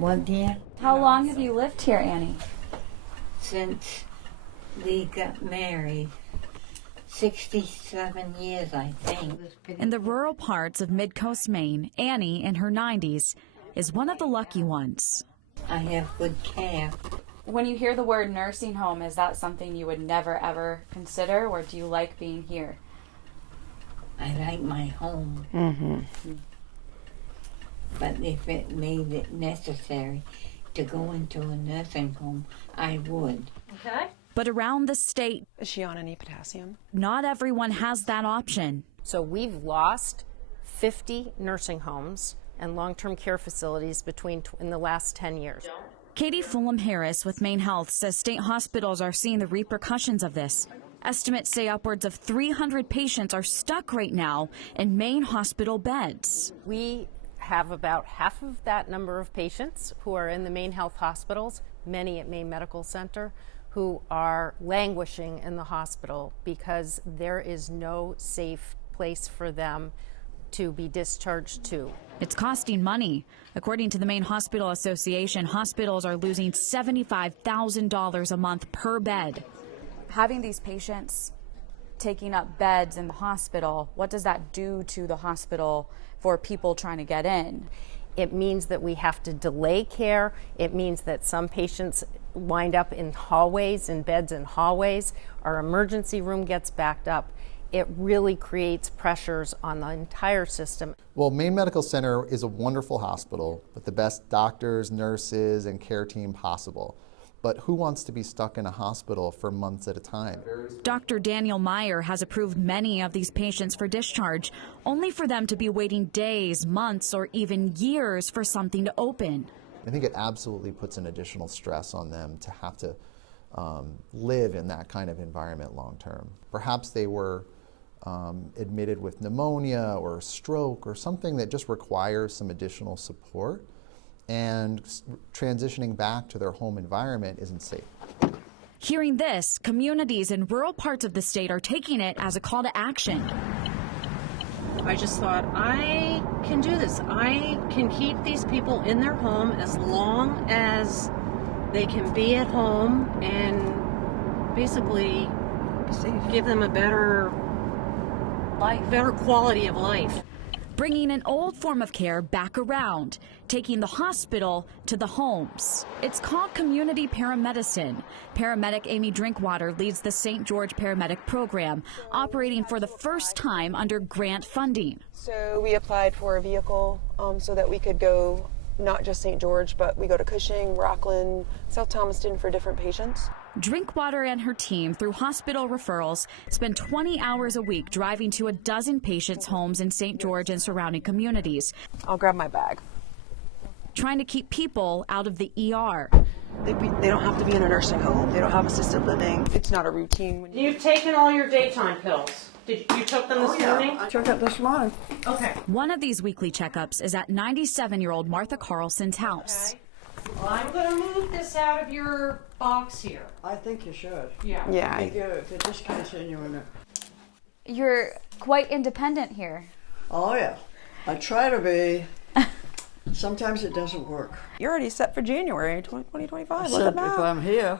What, dear? How long have you lived here, Annie? Since we got married. 67 years, I think. In the rural parts of Mid-Coast Maine, Annie, in her 90s, is one of the lucky ones. I have good care. When you hear the word nursing home, is that something you would never ever consider, or do you like being here? I like my home. Mm-hmm. But if it made it necessary to go into a nursing home, I would. Okay. But around the state, Is she on any potassium? not everyone has that option. So we've lost 50 nursing homes and long-term care facilities in the last 10 years. Katie Fulham-Harris with Maine Health says state hospitals are seeing the repercussions of this. Estimates say upwards of 300 patients are stuck right now in Maine hospital beds. We have about half of that number of patients who are in the Maine Health hospitals, many at Maine Medical Center, who are languishing in the hospital because there is no safe place for them to be discharged to. It's costing money. According to the Maine Hospital Association, hospitals are losing $75,000 a month per bed. Having these patients taking up beds in the hospital, what does that do to the hospital for people trying to get in? It means that we have to delay care. It means that some patients wind up in hallways, in beds in hallways. Our emergency room gets backed up. It really creates pressures on the entire system. Well, Maine Medical Center is a wonderful hospital with the best doctors, nurses, and care team possible. But who wants to be stuck in a hospital for months at a time? Dr. Daniel Meyer has approved many of these patients for discharge, only for them to be waiting days, months, or even years for something to open. I think it absolutely puts an additional stress on them to have to live in that kind of environment long term. Perhaps they were admitted with pneumonia or a stroke or something that just requires some additional support, and transitioning back to their home environment isn't safe. Hearing this, communities in rural parts of the state are taking it as a call to action. I just thought, I can do this. I can keep these people in their home as long as they can be at home and basically give them a better quality of life. Bringing an old form of care back around, taking the hospital to the homes. It's called community paramedicine. Paramedic Amy Drinkwater leads the St. George Paramedic Program, operating for the first time under grant funding. So we applied for a vehicle so that we could go not just St. George, but we go to Cushing, Rockland, South Thomaston for different patients. Drinkwater and her team, through hospital referrals, spend 20 hours a week driving to a dozen patients' homes in St. George and surrounding communities. I'll grab my bag. Trying to keep people out of the ER. They don't have to be in a nursing home. They don't have assisted living. It's not a routine. You've taken all your daytime pills. You took them this morning? I took it this morning. Okay. One of these weekly checkups is at 97-year-old Martha Carlson's house. Okay. Well, I'm going to move this out of your box here. I think you should. Yeah. Yeah. If it just continue in it. You're quite independent here. Oh yeah, I try to be. Sometimes it doesn't work. You're already set for January 2025. Look Except at if that. I'm here.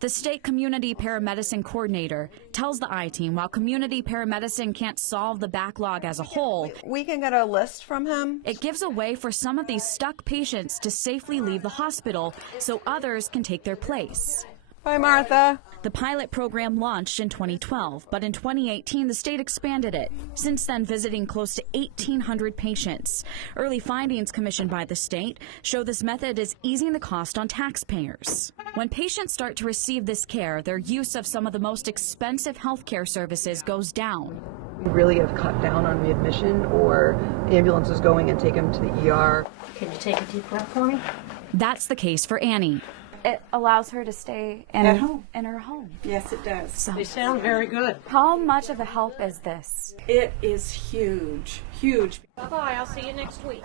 The state community paramedicine coordinator tells the I-Team while community paramedicine can't solve the backlog as a whole, We can get a list from him. it gives a way for some of these stuck patients to safely leave the hospital so others can take their place. Bye, Martha. The pilot program launched in 2012, but in 2018 the state expanded it, since then visiting close to 1,800 patients. Early findings commissioned by the state show this method is easing the cost on taxpayers. When patients start to receive this care, their use of some of the most expensive health care services goes down. We really have cut down on readmission or ambulances going and take them to the ER. Can you take a deep breath for me? That's the case for Annie. It allows her to stay in her home. Yes, it does. So, They sound very good. how much of a help is this? It is huge, huge. Bye-bye. I'll see you next week.